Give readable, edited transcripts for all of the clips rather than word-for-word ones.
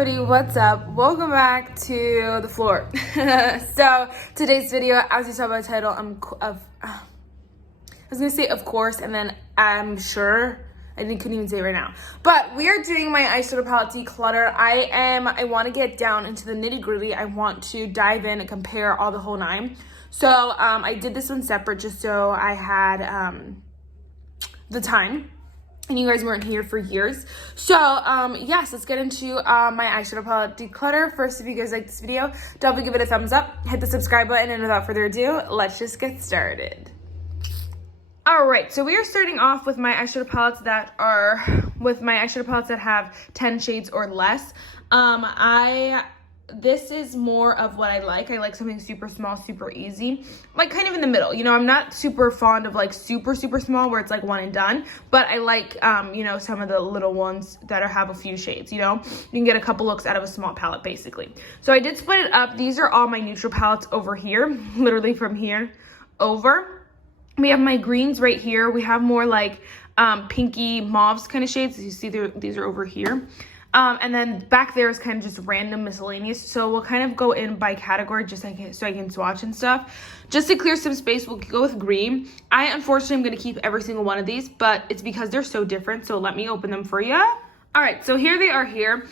Alrighty, what's up? Welcome back to the floor. So today's video, as you saw by the title, I was gonna say of course, and then I'm sure couldn't even say it right now. But we are doing my eyeshadow palette declutter. I want to get down into the nitty gritty. I want to dive in and compare all the whole nine. So I did this one separate just so I had the time. And you guys weren't here for years. So, yes, let's get into my eyeshadow palette declutter. First, if you guys like this video, definitely give it a thumbs up, hit the subscribe button, and without further ado, let's just get started. Alright, so we are starting off with my eyeshadow palettes that have 10 shades or less. This is more of what I like. I like something super small, super easy, like kind of in the middle. You know, I'm not super fond of like super small where it's like one and done, but I like, you know, some of the little ones that have a few shades, you know. You can get a couple looks out of a small palette basically. So I did split it up. These are all my neutral palettes over here, literally from here over. We have my greens right here. We have more like pinky mauves kind of shades. As you see, these are over here. And then back there is kind of just random miscellaneous. So we'll kind of go in by category just so I can swatch and stuff. Just to clear some space, we'll go with green. I unfortunately am going to keep every single one of these, but it's because they're so different. So let me open them for you. All right, so here they are here.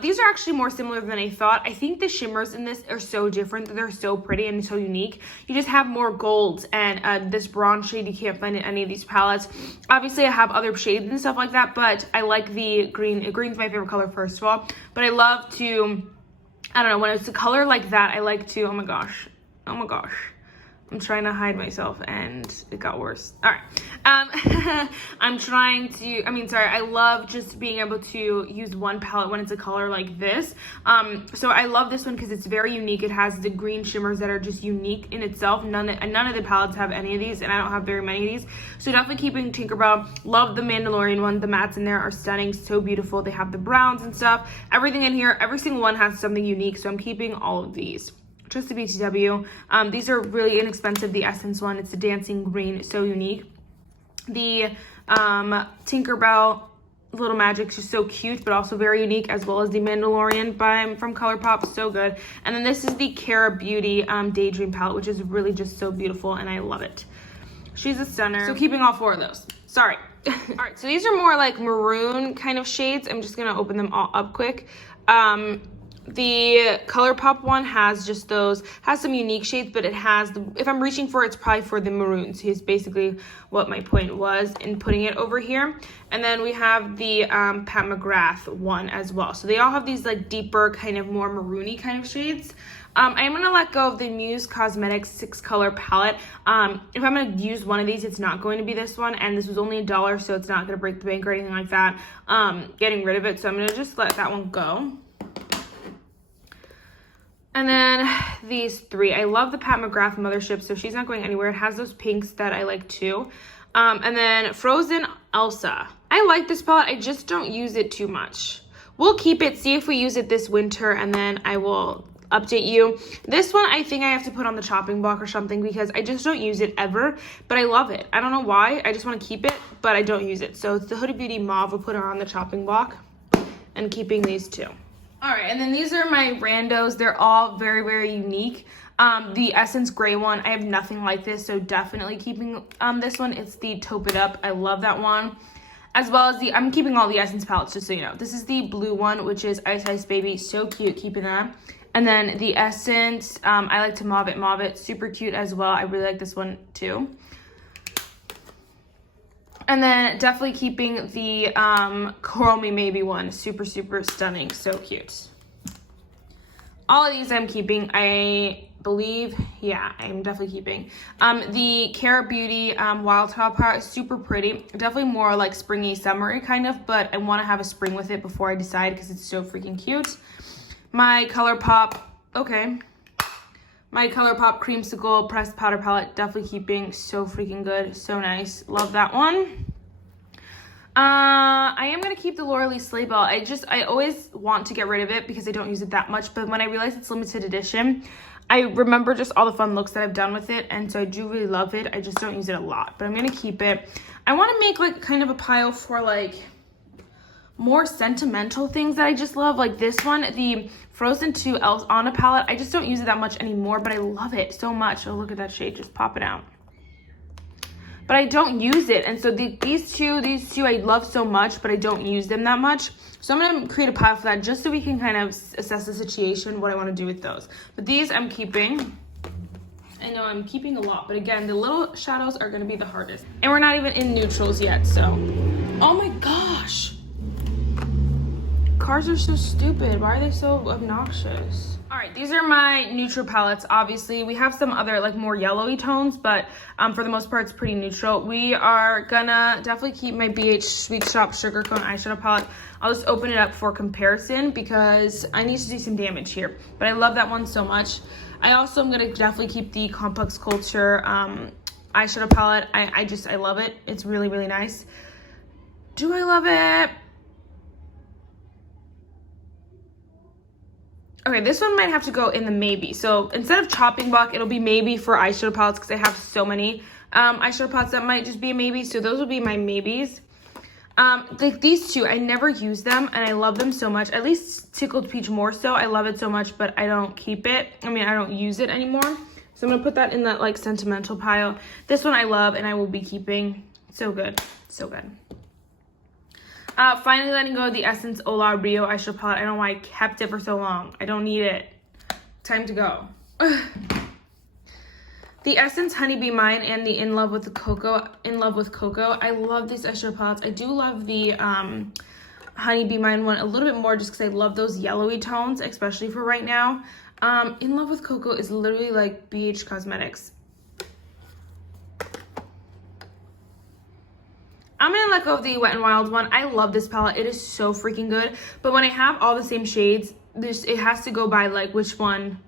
These are actually more similar than I thought. I think the shimmers in this are so different. They're so pretty and so unique. You just have more golds and this bronze shade you can't find in any of these palettes. Obviously, I have other shades and stuff like that, but I like the green. Green's my favorite color, first of all. But I love to, I don't know, when it's a color like that, I like to, oh my gosh. I'm trying to hide myself and it got worse. All right. I love just being able to use one palette when it's a color like this. So I love this one because it's very unique. It has the green shimmers that are just unique in itself. None of the palettes have any of these, and I don't have very many of these. So definitely keeping Tinkerbell. Love the Mandalorian one. The mattes in there are stunning, so beautiful. They have the browns and stuff. Everything in here, every single one has something unique, so I'm keeping all of these. Just a BTW. These are really inexpensive. The Essence one, it's the dancing green, so unique. The Tinkerbell Little Magic's just so cute, but also very unique, as well as the Mandalorian from Colourpop, so good. And then this is the Cara Beauty Daydream Palette, which is really just so beautiful, and I love it. She's a stunner. So keeping all four of those. Sorry. All right, so these are more like maroon kind of shades. I'm just gonna open them all up quick. The Colourpop one has just those, has some unique shades, but it has, if I'm reaching for it, it's probably for the maroons. Here's basically what my point was in putting it over here. And then we have the Pat McGrath one as well. So they all have these like deeper, kind of more maroony kind of shades. I'm going to let go of the Muse Cosmetics 6-color palette. If I'm going to use one of these, it's not going to be this one. And this was only $1, so it's not going to break the bank or anything like that. Getting rid of it. So I'm going to just let that one go. And then these three. I love the Pat McGrath Mothership, so she's not going anywhere. It has those pinks that I like too. And then Frozen Elsa. I like this palette. I just don't use it too much. We'll keep it, see if we use it this winter, and then I will update you. This one I think I have to put on the chopping block or something because I just don't use it ever, but I love it. I don't know why. I just want to keep it, but I don't use it. So it's the Huda Beauty Mauve. We'll put her on the chopping block and keeping these two. All right, and then these are my randos. They're all very, very unique. The Essence Gray one, I have nothing like this, so definitely keeping this one. It's the Taupe It Up. I love that one. As well as I'm keeping all the Essence palettes, just so you know. This is the blue one, which is Ice Ice Baby. So cute, keeping that. And then the Essence, I like to mauve it. Super cute as well. I really like this one too. And then definitely keeping the Call Me Maybe one. Super stunning. So cute. All of these I'm keeping. I believe, yeah, I'm definitely keeping. The Cara Beauty Wild Tile palette is super pretty. Definitely more like springy, summery kind of, but I want to have a spring with it before I decide because it's so freaking cute. My Colourpop, okay. My Colourpop Creamsicle Pressed Powder Palette, definitely keeping. So freaking good. So nice. Love that one. I am going to keep the Laura Lee Sleigh Bell. I always want to get rid of it because I don't use it that much. But when I realize it's limited edition, I remember just all the fun looks that I've done with it. And so I do really love it. I just don't use it a lot. But I'm going to keep it. I want to make like kind of a pile for like more sentimental things that I just love. Like this one, the Frozen 2 Elves Anna palette. I just don't use it that much anymore, but I love it so much. Oh, look at that shade just popping out. But I don't use it. And so these two I love so much, but I don't use them that much. So I'm going to create a pile for that just so we can kind of assess the situation, what I want to do with those. But these I'm keeping. I know I'm keeping a lot, but again, the little shadows are going to be the hardest. And we're not even in neutrals yet, so. Oh my gosh. Cars are so stupid. Why are they so obnoxious? All right, these are my neutral palettes. Obviously, we have some other like more yellowy tones, but for the most part, it's pretty neutral. We are gonna definitely keep my BH Sweet Shop Sugar Cone Eyeshadow Palette. I'll just open it up for comparison because I need to do some damage here, but I love that one so much. I also am gonna definitely keep the Complex Culture eyeshadow palette. I love it. It's really, really nice. Do I love it? Okay, this one might have to go in the maybe. So instead of chopping block, it'll be maybe for eyeshadow palettes because I have so many eyeshadow palettes that might just be a maybe. So those will be my maybes. Like these two, I never use them and I love them so much. At least Tickled Peach more so. I love it so much, but I don't keep it. I mean, I don't use it anymore. So I'm gonna put that in that like sentimental pile. This one I love and I will be keeping. So good, so good. Finally letting go of the Essence Hola Rio eyeshadow palette. I don't know why I kept it for so long. I don't need it. Time to go. The Essence Honeybee Mine and the In Love with Cocoa. I love these eyeshadow palettes. I do love the Honeybee Mine one a little bit more just because I love those yellowy tones, especially for right now. In Love with Cocoa is literally like BH Cosmetics. I'm gonna let go of the Wet n Wild one. I love this palette. It is so freaking good. But when I have all the same shades, it has to go by like which one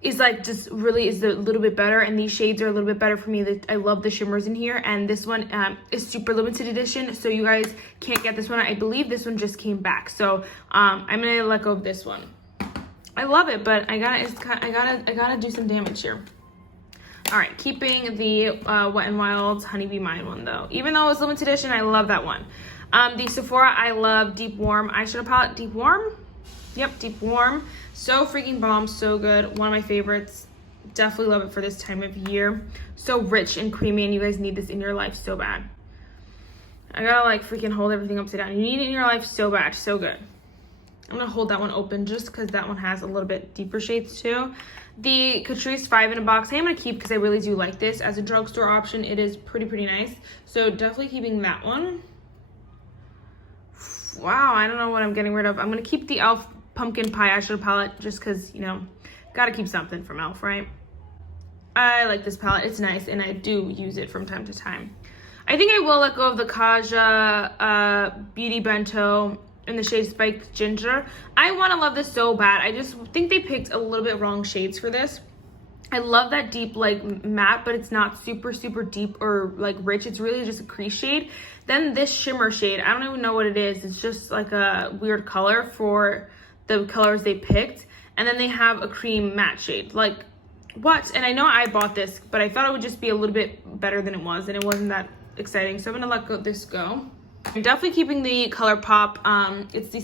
is like just really is a little bit better. And these shades are a little bit better for me. I love the shimmers in here. And this one is super limited edition. So you guys can't get this one. I believe this one just came back. So I'm gonna let go of this one. I love it, but I gotta do some damage here. All right, keeping the Wet n Wild Honeybee Mine one though. Even though it's limited edition, I love that one. The Sephora I Love Deep Warm eyeshadow palette. Deep Warm? Yep, Deep Warm. So freaking bomb, so good. One of my favorites. Definitely love it for this time of year. So rich and creamy, and you guys need this in your life so bad. I gotta like freaking hold everything upside down. You need it in your life so bad, so good. I'm gonna hold that one open just because that one has a little bit deeper shades too. The Catrice 5 in a box, I'm gonna keep because I really do like this as a drugstore option. It is pretty nice. So definitely keeping that one. Wow, I don't know what I'm getting rid of. I'm gonna keep the e.l.f. Pumpkin Pie eyeshadow palette just because, you know, gotta keep something from e.l.f., right? I like this palette. It's nice and I do use it from time to time. I think I will let go of the Kaja Beauty Bento in the shade Spiked Ginger. I want to love this so bad. I just think they picked a little bit wrong shades for this. I love that deep like matte, but it's not super deep or like rich. It's really just a crease shade. Then this shimmer shade, I don't even know what it is. It's just like a weird color for the colors they picked. And then they have a cream matte shade. Like what? And I know I bought this, but I thought it would just be a little bit better than it was, and it wasn't that exciting. So I'm gonna let this go. I'm definitely keeping the Colourpop. It's the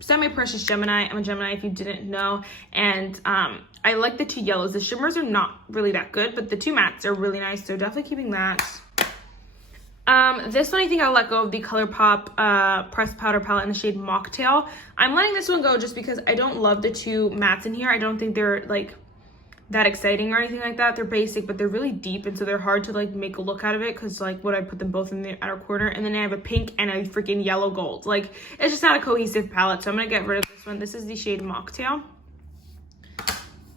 semi-precious Gemini. I'm a Gemini if you didn't know. And I like the two yellows. The shimmers are not really that good, but the two mattes are really nice. So definitely keeping that. This one I think I'll let go of the Colourpop pressed powder palette in the shade Mocktail. I'm letting this one go just because I don't love the two mattes in here. I don't think they're like that exciting or anything like that. They're basic, but they're really deep, and so they're hard to like make a look out of it because like would I put them both in the outer corner, and then I have a pink and a freaking yellow gold. Like it's just not a cohesive palette, so I'm gonna get rid of this one. This is the shade Mocktail.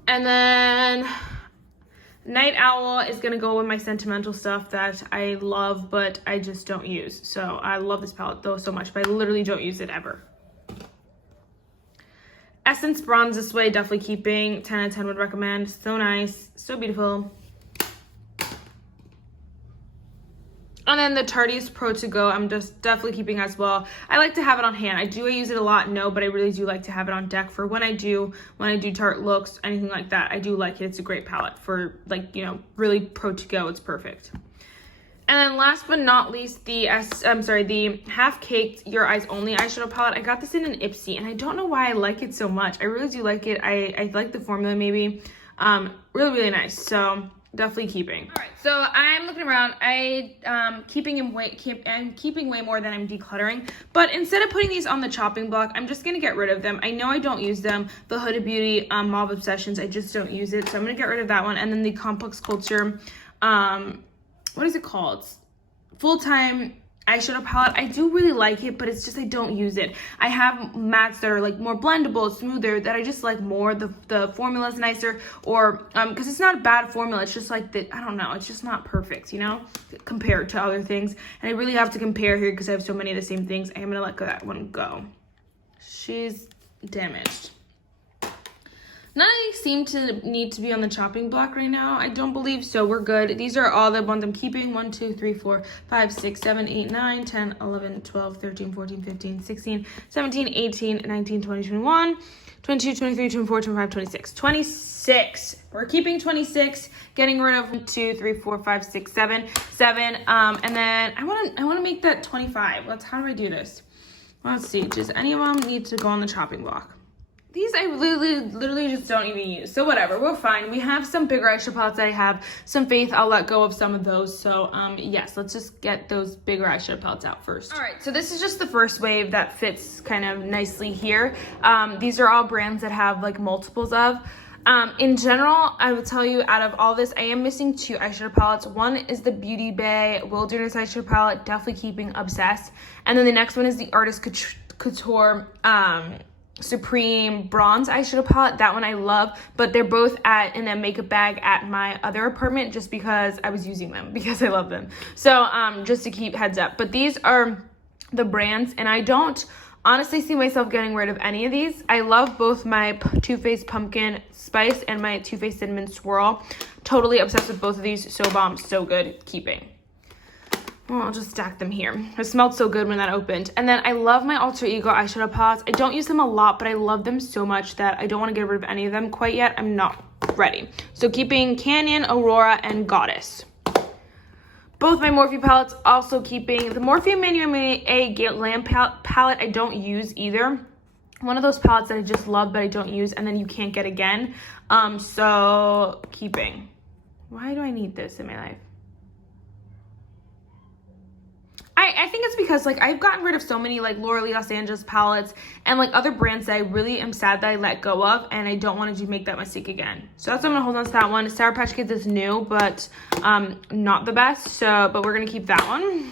And then Night Owl is gonna go with my sentimental stuff that I love but I just don't use. So I love this palette though so much, but I literally don't use it ever. Essence Bronze This Way, definitely keeping. 10 out of 10 would recommend. So nice, so beautiful. And then the Tarte's Pro To Go, I'm just definitely keeping as well. I like to have it on hand. I use it a lot, no, but I really do like to have it on deck for when I do Tarte looks, anything like that. I do like it. It's a great palette for like, you know, really Pro To Go. It's perfect. And then last but not least, the Half Caked Your Eyes Only eyeshadow palette. I got this in an Ipsy, and I don't know why I like it so much. I really do like it. I like the formula maybe. Really, really nice. So definitely keeping. All right, so I'm looking around. I'm keeping way more than I'm decluttering. But instead of putting these on the chopping block, I'm just gonna get rid of them. I know I don't use them. The Huda Beauty Mauve Obsessions, I just don't use it. So I'm gonna get rid of that one. And then the Complex Culture, what is it called? Full-time eyeshadow palette. I do really like it, but it's just I don't use it. I have mattes that are like more blendable, smoother, that I just like more. The formula is nicer, or because it's not a bad formula, it's just like I don't know, it's just not perfect, you know, compared to other things. And I really have to compare here because I have so many of the same things. I am gonna let that one go. She's damaged. None of these seem to need to be on the chopping block right now. I don't believe so. We're good. These are all the ones I'm keeping. 1, 2, 3, 4, 5, 6, 7, 8, 9, 10, 11, 12, 13, 14, 15, 16, 17, 18, 19, 20, 21, 22, 23, 24, 25, 26. 26. We're keeping 26, getting rid of 1, 2, 3, 4, 5, 6, 7. And then I want to make that 25. How do I do this? Let's see. Does any of them need to go on the chopping block? These I literally just don't even use. So whatever, we're fine. We have some bigger eyeshadow palettes that I have some faith. I'll let go of some of those. So yes, let's just get those bigger eyeshadow palettes out first. All right, so this is just the first wave that fits kind of nicely here. These are all brands that have like multiples of. In general, I would tell you out of all this, I am missing 2 eyeshadow palettes. One is the Beauty Bay Wilderness eyeshadow palette, definitely keeping Obsessed. And then the next one is the Artist Couture Supreme Bronze eyeshadow palette. That one I love, but they're both in a makeup bag at my other apartment just because I was using them because I love them. So just to keep heads up. But these are the brands, and I don't honestly see myself getting rid of any of these. I love both my Too Faced Pumpkin Spice and my Too Faced Cinnamon Swirl. Totally obsessed with both of these. So bomb, so good, keeping. Well, I'll just stack them here. It smelled so good when that opened. And then I love my Alter Ego eyeshadow palettes. I don't use them a lot, but I love them so much that I don't want to get rid of any of them quite yet. I'm not ready. So keeping Canyon, Aurora, and Goddess. Both my Morphe palettes also keeping. The Morphe Manuel A Glam palette I don't use either. One of those palettes that I just love but I don't use and then you can't get again. So keeping. Why do I need this in my life? I think it's because like I've gotten rid of so many like Laura Lee Los Angeles palettes and like other brands that I really am sad that I let go of, and I don't want to make that mistake again. So that's why I'm gonna hold on to that one. Sour Patch Kids is new, but not the best. So, but we're gonna keep that one.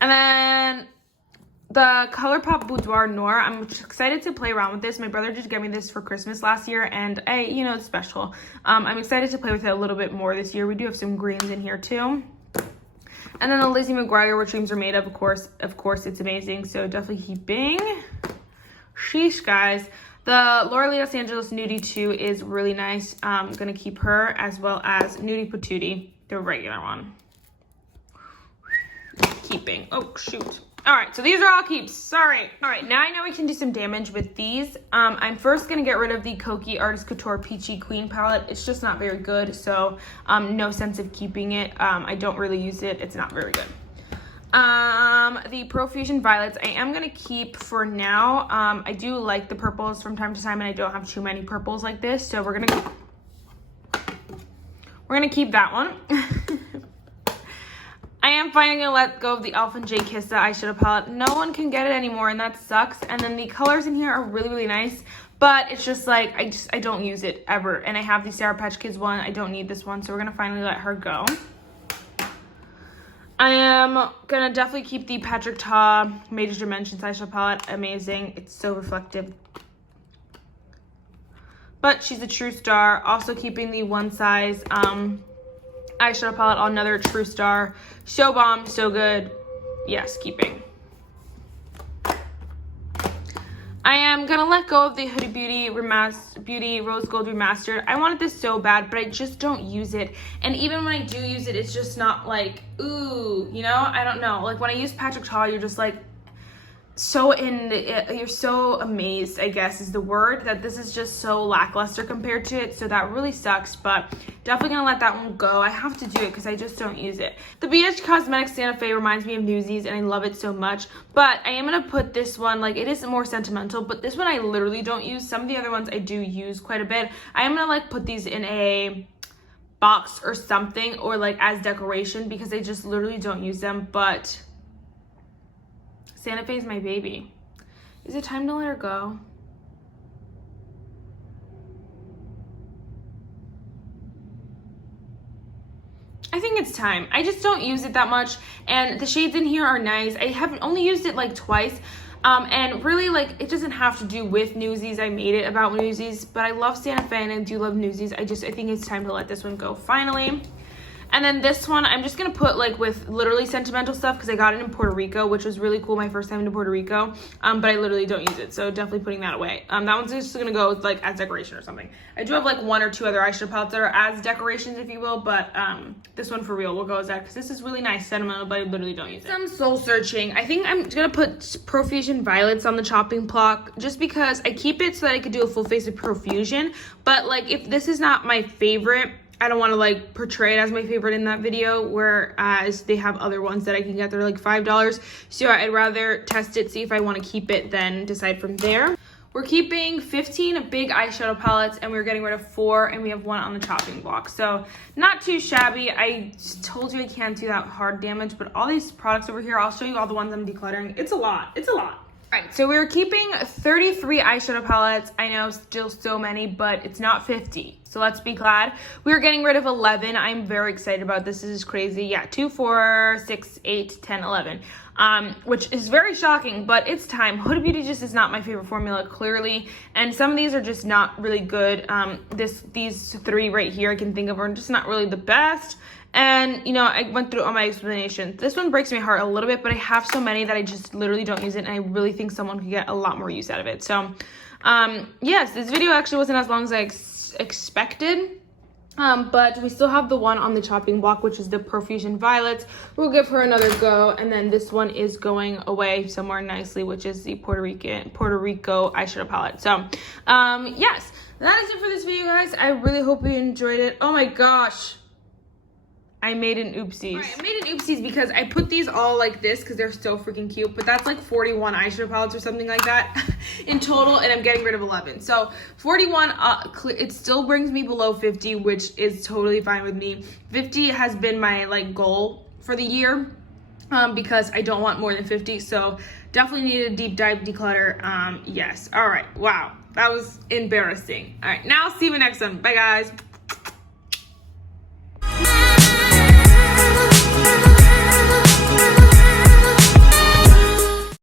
And then the Colourpop Boudoir Noir. I'm excited to play around with this. My brother just gave me this for Christmas last year, and it's special. I'm excited to play with it a little bit more this year. We do have some greens in here too. And then the Lizzie McGuire, What Dreams Are Made Of course, it's amazing. So definitely keeping. Sheesh, guys. The Laura Lee Los Angeles Nudie 2 is really nice. I'm going to keep her, as well as Nudie Patootie, the regular one. Keeping. Oh, shoot. All right, so these are all keeps. Sorry. All right, now I know we can do some damage with these. I'm first going to get rid of the Kokie Artist Couture Peachy Queen palette. It's just not very good, so no sense of keeping it. I don't really use it. It's not very good. The Profusion Violets, I am going to keep for now. I do like the purples from time to time, and I don't have too many purples like this, so we're going to keep that one. I am finally going to let go of the Elf and J. Kissa eyeshadow palette. No one can get it anymore, and that sucks. And then the colors in here are really, really nice, but it's just like, I don't use it ever. And I have the Sour Patch Kids one. I don't need this one, so we're going to finally let her go. I am going to definitely keep the Patrick Ta Major Dimensions eyeshadow palette. Amazing. It's so reflective. But she's a true star. Also keeping the One Size eyeshadow palette, another true star. So bomb, so good. Yes, keeping. I am gonna let go of the Huda Beauty Rose Gold Remastered. I wanted this so bad, but I just don't use it. And even when I do use it, it's just not like, ooh, I don't know. Like when I use Patrick Ta, you're just like, you're so amazed, I guess is the word, that this is just so lackluster compared to it. So that really sucks, but definitely gonna let that one go. I have to do it because I just don't use it. The BH Cosmetics Santa Fe reminds me of Newsies, and I love it so much. But I am gonna put this one, like, it is more sentimental, but this one I literally don't use. Some of the other ones I do use quite a bit. I am gonna like put these in a box or something, or like as decoration, because I just literally don't use them. But Santa Fe is my baby. Is it time to let her go? I think it's time. I just don't use it that much, and the shades in here are nice. I have only used it like twice, and really, like, it doesn't have to do with Newsies. I made it about Newsies, but I love Santa Fe and I do love Newsies. I think it's time to let this one go finally. And then this one, I'm just gonna put like with literally sentimental stuff because I got it in Puerto Rico, which was really cool my first time to Puerto Rico. But I literally don't use it, so definitely putting that away. That one's just gonna go with, like, as decoration or something. I do have like 1 or 2 other eyeshadow palettes that are as decorations, if you will, but this one for real will go as that because this is really nice sentimental, but I literally don't use it. Some soul searching. I think I'm gonna put Profusion Violets on the chopping block just because I keep it so that I could do a full face of Profusion. But like, if this is not my favorite, I don't want to like portray it as my favorite in that video, whereas they have other ones that I can get. They're like $5. So I'd rather test it, see if I want to keep it, then decide from there. We're keeping 15 big eyeshadow palettes, and we're getting rid of 4, and we have 1 on the chopping block. So not too shabby. I told you I can't do that hard damage, but all these products over here, I'll show you all the ones I'm decluttering. It's a lot. It's a lot. Right, so we're keeping 33 eyeshadow palettes. I know, still so many, but it's not 50. So let's be glad. We're getting rid of 11. I'm very excited about this. This is crazy. Yeah, 2, 4, 6, 8, 10, 11. Which is very shocking, but it's time. Huda Beauty just is not my favorite formula, clearly. And some of these are just not really good. These 3 right here I can think of are just not really the best. And, you know, I went through all my explanations. This one breaks my heart a little bit, but I have so many that I just literally don't use it, and I really think someone could get a lot more use out of it. So, yes, this video actually wasn't as long as I expected, but we still have the one on the chopping block, which is the Profusion Violets. We'll give her another go, and then this one is going away somewhere nicely, which is the Puerto Rico eyeshadow palette. So, yes, that is it for this video, guys. I really hope you enjoyed it. Oh my gosh. I made an oopsies. Right, I made an oopsies because I put these all like this because they're so freaking cute, but that's like 41 eyeshadow palettes or something like that in total, and I'm getting rid of 11. So 41, it still brings me below 50, which is totally fine with me. 50 has been my like goal for the year because I don't want more than 50, so definitely need a deep dive declutter. Yes, all right, wow, that was embarrassing. All right, now see you in the next one. Bye, guys.